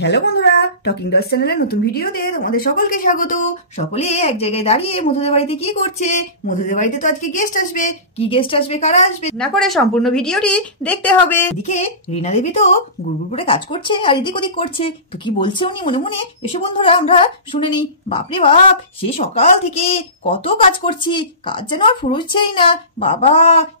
Hello বন্ধুরা, talking dolls চ্যানেলের নতুন ভিডিওতে তোমাদের সকলকে স্বাগত। সকলে এক জায়গায় দাঁড়িয়ে মধুদের বাড়িতে কি করছে? মধুদের বাড়িতে তো আজকে গেস্ট আসবে। কি গেস্ট আসবে, কারা আসবে না করে সম্পূর্ণ ভিডিওটি দেখতে হবে। এদিকে রীনা দেবী তো গুড়গুড় করে কাজ করছে আর এদিক ওদিক করছে। তো কি বলছে উনি মনে মনে, এসো বন্ধুরা আমরা শুনে নিই। বাপরে বাপ, সে সকাল থেকে কত কাজ করছি, কাজ যেন আর ফুরোচ্ছেই না। বাবা,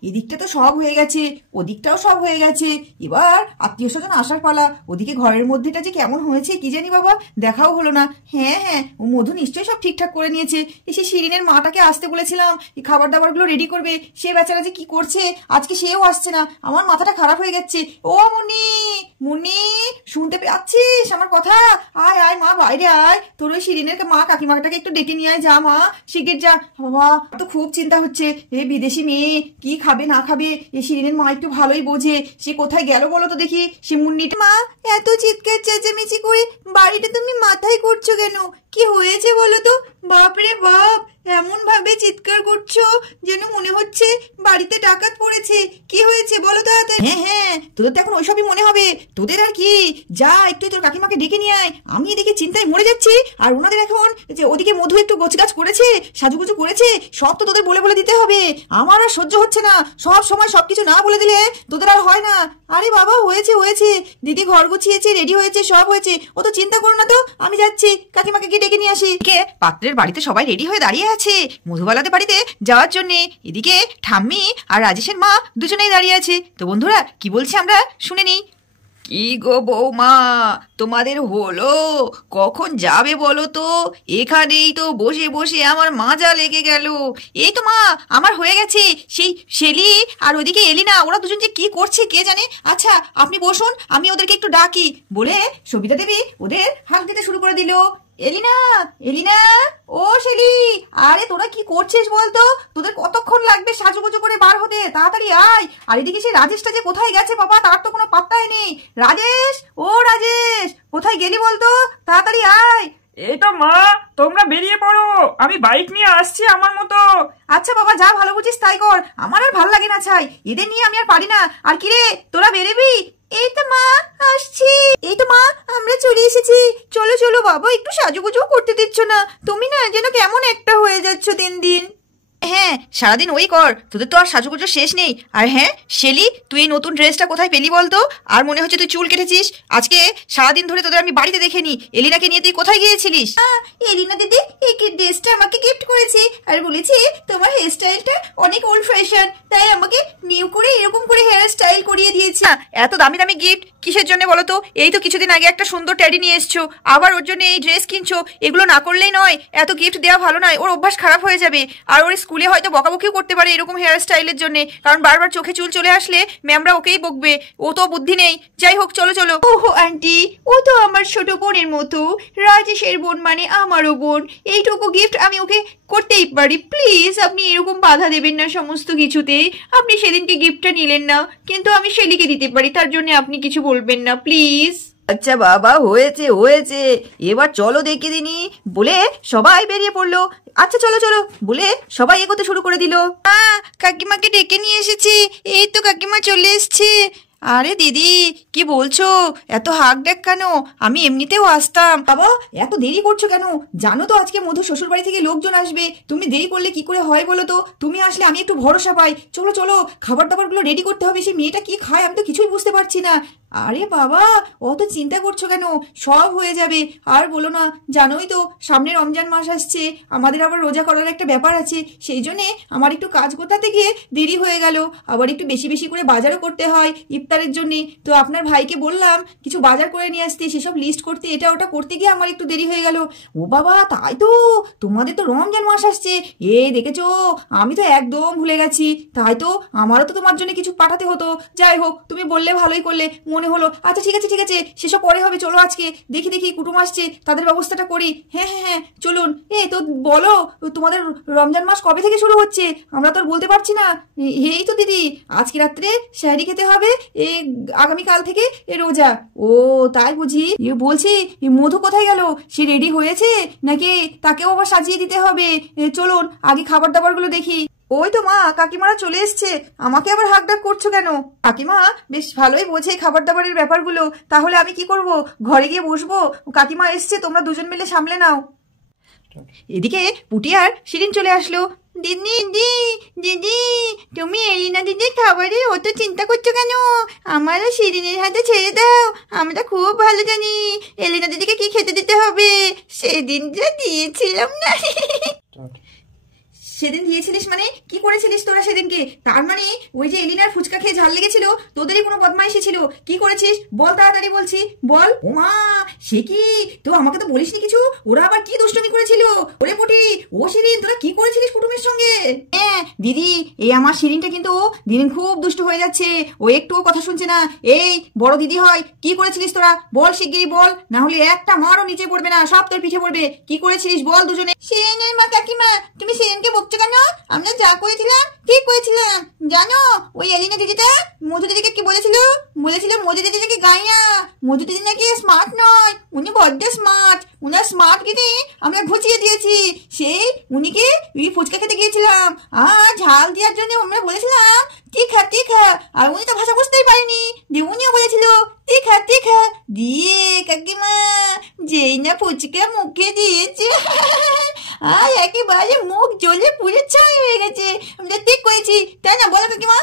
এদিকটা তো সব হয়ে গেছে, ওদিকটাও সব হয়ে গেছে। এবার আত্মীয় স্বজন আসার পালা। ওদিকে ঘরের মধ্যেটা যে কেমন হয়েছে কি জানি বাবা, দেখাও হলো না। হ্যাঁ হ্যাঁ, ও মধু নিশ্চয়ই সব ঠিকঠাক করে নিয়েছে। এসে শিরিনের মাটাকে আসতে বলেছিলাম, এই খাবার দাবার গুলো রেডি করবে। সে বেচারা যে কি করছে, আজকে সেও আসছে না। আমার মাথাটা খারাপ হয়ে যাচ্ছে। ও মুন্নি, মুন্নি, শুনতে পাচ্ছিস আমার কথা? আয় আয় মা, বাইরে আয়। তোর ওই শিরিনের মা কাকিমাটাকে একটু ডেকে নিয়ে আয়, যা মা, শিগগির যা। বাবা, তো খুব চিন্তা হচ্ছে, এই বিদেশি মেয়ে কি খাবে না খাবে। এই শিরিনের মা একটু ভালোই বোঝে। সে কোথায় গেল বলো তো দেখি, সে মুন্নিটা। মা, এত চিৎকার চেঁচামেচি করে বাড়িটা তুমি মাথায় করছো কেন? কি হয়েছে বলো তো? বাপরে বাপ, এমন ভাবে চিৎকার করছো যেন মনে হচ্ছে বাড়িতে ডাকাত পড়েছে। কি হয়েছে বলো তাড়াতাড়ি। হ্যাঁ হ্যাঁ, তোদের তো এখন ওইসবই মনে হবে। তোদের আর কি, যা একটু তোর কাকিমাকে ডেকে নিয়ে আয়। আমি এদিকে চিন্তায় মরে যাচ্ছি। আর ওনাদের এখন যে ওদিকে মধু একটু গোছগাছ করেছে, সাজুগুজু করেছে, সব তো তোদের বলে বলে দিতে হবে। আমার আর সহ্য হচ্ছে না, সব সময় সবকিছু না বলে দিলে তোদের আর হয় না। আরে বাবা, হয়েছে হয়েছে, দিদি ঘর গুছিয়েছে, রেডি হয়েছে, সব হয়েছে। ও তো চিন্তা করো না তো, আমি যাচ্ছি, কাকিমাকে গিয়ে ডেকে নিয়ে আসি। কে পাত্রের বাড়িতে সবাই রেডি হয়ে দাঁড়িয়ে আছে মধুবালাদের বাড়িতে যাওয়ার জন্য। এদিকে ঠাম্মি আর রাজেশের মা দুজনেই দাঁড়িয়ে আছে। তো বন্ধুরা কি বলছি আমরা শুনে নিই। কি গো বৌমা, তোমাদের হলো? কখন যাবে বলো তো? এখানেই তো বসে বসে আমার মাজা লেগে গেল। এই তো মা, আমার হয়ে গেছে। সেই শেলি আর ওদিকে এলিনা, ওরা দুজন যে কি করছে কে জানে। আচ্ছা আপনি বসুন, আমি ওদেরকে একটু ডাকি। বলে সবিতা দেবী ওদের হাঁক দিতে শুরু করে দিল। এলিনা, এলিনা, ও শেলি, আরে তোরা কি করছিস বলতো? তোদের কতক্ষণ লাগবে সাজুগুজু করে বার হতে? তাড়াতাড়ি আয়। আর এদিকে সে রাজেশটা যে কোথায় গেছে বাবা, তার তো কোনো পাত্তাই নেই। রাজেশ, ও রাজেশ, কোথায় গেলি বলতো? তাড়াতাড়ি আয়। এই তো মা, তোমরা বেরিয়ে পড়ো, আমি বাইক নিয়ে আসছি আমার মতো। আচ্ছা বাবা, যা ভালো বুঝিস তাই কর। আমার আর ভাল লাগে না ছাই, এদের নিয়ে আমি আর পারি না। আর কি রে, তোরা বেরোবি? এই তো মা, আসছি। এই তো মা, আমরা চলে এসেছি। চলো চলো বাবা, একটু সাজুগুজু করতে দিচ্ছ না তুমি? না যেন কেমন একটা হয়ে যাচ্ছ দিন দিন। হ্যাঁ, সারাদিন ওই কর, তোদের তো আর সাজুগুজু শেষ নেই। আর হ্যাঁ শেলি, তুই এই নতুন ড্রেসটা কোথায় পেলি বলতো? আর মনে হচ্ছে তুই চুল কেটেছিস। আজকে সারাদিন ধরে তোদের আমি বাড়িতে দেখিনি। এলিনাকে নিয়ে তুই কোথায় গিয়েছিলিস? এলিনা দিদি এই ড্রেসটা আমাকে গিফট করেছে আর বলেছে তোমার হেয়ার স্টাইলটা অনেক ওল্ড ফ্যাশন, তাই আমাকে নিউ করে এরকম করে হেয়ার স্টাইল করিয়ে দিয়েছে। এত দামি দামি গিফট কিসের জন্য বলো তো? এই তো কিছুদিন আগে একটা সুন্দর ট্যাডি নিয়ে এসছো, আবার ওর জন্য এই ড্রেস কিনছো। এগুলো না করলেই নয়, এত গিফট দেওয়া ভালো নয়, ওর অভ্যাস খারাপ হয়ে যাবে। আর ওর স্কুলে হয়তো বকাবকিও করতে পারে এরকম হেয়ার স্টাইলের জন্য, কারণ বারবার চোখে চুল চলে আসলে ম্যামরা ওকেই বকবে। ও তো বুদ্ধি নেই। যাই হোক, চলো চলো। ওহো আন্টি, ও তো আমার ছোট বোনের মতো। রাজেশের বোন মানে আমারও বোন। এইটুকু গিফট আমি ওকে করতেই পারি। প্লিজ আপনি এরকম বাধা দেবেন না সমস্ত কিছুতে। আপনি সেদিনকে গিফটটা নিলেন না, কিন্তু আমি শেলিকে দিতে পারি, তার জন্য আপনি কিছু বলবেন না প্লিজ। আচ্ছা বাবা, হয়েছে হয়েছে, এবার চলো দেখে দিনি। বলে সবাই বেরিয়ে পড়লো। আচ্ছা চলো চলো বলে সবাই এগোতে শুরু করে দিল। কাকিমাকে ডেকে নিয়ে এসেছি, এই তো কাকিমা চলে এসছে। আরে দিদি, কি বলছো? এত হাঁক ডাক কেন? আমি এমনিতেও আসতাম। বাবা, এত দেরি করছো কেন? জানো তো আজকে মধু শ্বশুর বাড়ি থেকে লোকজন আসবে। তুমি দেরি করলে কি করে হয় বলো তো? তুমি আসলে আমি একটু ভরসা পাই। চলো চলো, খাবার দাবারগুলো রেডি করতে হবে। সেই মেয়েটা কি খায় আমি তো কিছুই বুঝতে পারছি না। আরে বাবা, অত চিন্তা করছো কেন? সব হয়ে যাবে। আর বলো না, জানোই তো সামনে রমজান মাস আসছে, আমাদের আবার রোজা করার একটা ব্যাপার আছে। সেই জন্যে আমার একটু কাজ গোটাতে গিয়ে দেরি হয়ে গেল। আবার একটু বেশি বেশি করে বাজারও করতে হয় ইফতারের জন্যে। তো আপনার ভাইকে বললাম কিছু বাজার করে নিয়ে আসতে, সেসব লিস্ট করতে, এটা ওটা করতে গিয়ে আমার একটু দেরি হয়ে গেল। ও বাবা, তাই তো, তোমাদের তো রমজান মাস আসছে। এই দেখেছো, আমি তো একদম ভুলে গেছি। তাই তো, আমারও তো তোমার জন্য কিছু পাঠাতে হতো। যাই হোক, তুমি বললে ভালোই করলে, মনে হলো। আচ্ছা ঠিক আছে ঠিক আছে, সেসব পরে হবে। চলো আজকে দেখি দেখি কুটুম আসছে, তাদের ব্যবস্থাটা করি। হ্যাঁ হ্যাঁ হ্যাঁ, চলুন। তো বলো, তোমাদের রমজান মাস কবে থেকে শুরু হচ্ছে? আমরা তো আর বলতে পারছি না। এই তো দিদি, আজকে রাত্রে শাহরি খেতে হবে, এই আগামীকাল থেকে রোজা। ও তাই বুঝি? বলছি মধু কোথায় গেল? সে রেডি হয়েছে নাকি? তাকেও আবার সাজিয়ে দিতে হবে? চলুন আগে খাবার দাবার গুলো দেখি। ওই তো মা, কাকিমারা চলে এসছে। আমাকে আবার হাক ডাক করছো কেন? কাকিমা বেশ ভালোই বোঝে খাবার দাবারের ব্যাপারগুলো। তাহলে আমি কি করব? ঘরে গিয়ে বসবো? কাকিমা এসছে, তোমরা দুজন মিলে সামলে নাও। এদিকে পুটি আর শিরিন চলে আসলো। দিদি দিদি দিদি, তুমি এলিনা দিদির খাবারে অত চিন্তা করছো কেন? আমার শিরিনের হাতে ছেড়ে দাও। আমরা খুব ভালো জানি এলিনা দিদিকে কি খেতে দিতে হবে। সেদিন যা দিয়েছিলাম না। সেদিন দিয়েছিলিস মানে? কি করেছিলিস তোরা সেদিনকে? তার মানে ওই যে এলিনার ফুচকা খেয়ে ঝাল লেগেছিল, তোদেরই কোনো বদমাইশি ছিল। কি করেছিস বল, তাড়াতাড়ি বলছি বল। ওমা, সে কি? তো আমাকে তো বলিসনি কিছু। ওরা আবার কি দুষ্টুমি করেছিল? ওরে পুটি, ও শিরিন, তোরা কি করেছিলিস কুটুমের সঙ্গে? হ্যাঁ দিদি, এই আমার শিরিনটা কিন্তু দিন খুব দুষ্টু হয়ে যাচ্ছে। ও একটুও কথা শুনছে না। এই বড় দিদি হয়, কি করেছিলিস তোরা? বল শিগগিরই বল, না হলে একটা মারও নিচে পড়বে না, সব তোর পিঠে পড়বে। কি করেছিলিস বল দুজনে। শিরিনের মা, কাকিমা তুমি শিরিনকে বকছো কেন? আমরা যা করেছিলাম ঠিক করেছিলাম। জানো ওই এলিনা দিদিটা মধু দিদিকে কি বলেছিল? বলেছিল মধু দিদি নাকি গাইয়া, মধু দিদি নাকি স্মার্ট নয়, উনি বড্ড স্মার্ট। উনার স্মার্ট গিয়ে আমরা ঘুচিয়ে দিয়েছি। সেই উনিকে ওই ফুচকা খেতে গিয়েছিলাম, আর ঝাল দেওয়ার জন্য আমরা বলেছিলাম তীখা তীখা, আর উনি তো ভাষা বুঝতেই পারেনি, দিয়ে উনিও বলেছিল তীখা তীখা। দিয়ে কাকিমা যেই না ফুচকা মুখে দিয়েছে, আর একেবারে মুখ জ্বলে পুড়ে ছাই হয়ে গেছে। আমরা ঠিক করেছি, তাই না বলো কাকিমা?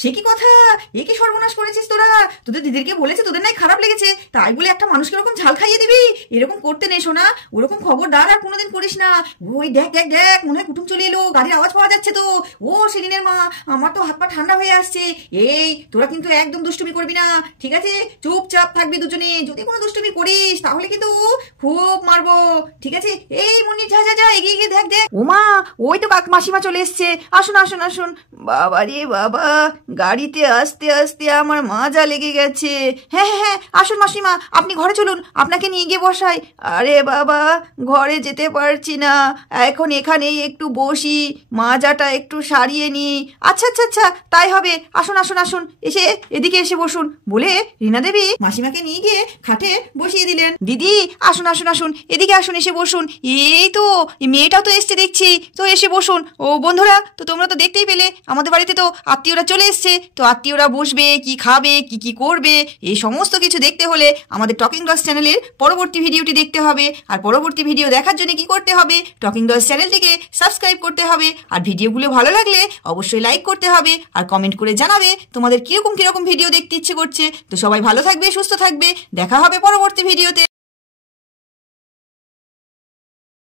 সে কি কথা? এ কি সর্বনাশ করেছিস তোরা? তোদের দিদিকে বলেছে তোদের নাই খারাপ লেগেছে, তাই বলে একটা মানুষকে এরকম ঝাল খাইয়ে দিবি? এরকম করতে নেই সোনা, ওরকম খবরদার আর কোনোদিন করিস না। ওই দেখ দেখ দেখ, মনে হয় কুটুম চলে এলো, গাড়ির আওয়াজ পাওয়া যাচ্ছে তো। ও শিরিনের মা, আমার তো হাত পা ঠান্ডা হয়ে আসছে। এই তোরা কিন্তু একদম দুষ্টুমি করবি না, ঠিক আছে? চুপচাপ থাকবি দুজনে। যদি কোনো দুষ্টুমি করিস তাহলে কিন্তু খুব মারবো, ঠিক আছে? এই মুন্নি, যা যা যা, এগিয়ে গিয়ে দেখ দেখ। ওমা, ওই তো মাসিমা চলে এসছে। আসুন আসুন আসুন। বাবা রে বাবা, গাড়িতে আসতে আসতে আমার মাজা লেগে গেছে। হ্যাঁ হ্যাঁ হ্যাঁ, আসুন মাসিমা, আপনি ঘরে চলুন, আপনাকে নিয়ে গিয়ে বসাই। আরে বাবা, ঘরে যেতে পারছি না, এখন এখানেই একটু বসি, মাজাটা একটু সারিয়ে নি। আচ্ছা আচ্ছা আচ্ছা, তাই হবে। আসুন আসুন আসুন, এসে এদিকে এসে বসুন বলে রীনা দেবী মাসিমাকে নিয়ে গিয়ে খাটে বসিয়ে দিলেন। দিদি আসুন আসুন আসুন, এদিকে আসুন, এসে বসুন। এই তো মেয়েটাও তো এসছে দেখছি, তো এসে বসুন। ও বন্ধুরা, তো তোমরা তো দেখতেই পেলে আমাদের বাড়িতে তো আত্মীয়রা চলে এসছে। তো আত্মীয়রা বসবে, কি খাবে, কি কি করবে, এই সমস্ত কিছু দেখতে হলে আমাদের টকিং ডলস চ্যানেলের পরবর্তী ভিডিওটি দেখতে হবে। আর পরবর্তী ভিডিও দেখার জন্য কি করতে হবে? টকিং ডলস চ্যানেলটিকে সাবস্ক্রাইব করতে হবে। আর ভিডিওগুলো ভালো লাগলে অবশ্যই লাইক করতে হবে, আর কমেন্ট করে জানাবে তোমাদের কিরকম কিরকম ভিডিও দেখতে ইচ্ছে করছে। তো সবাই ভালো থাকবে, সুস্থ থাকবে, দেখা হবে পরবর্তী ভিডিওতে।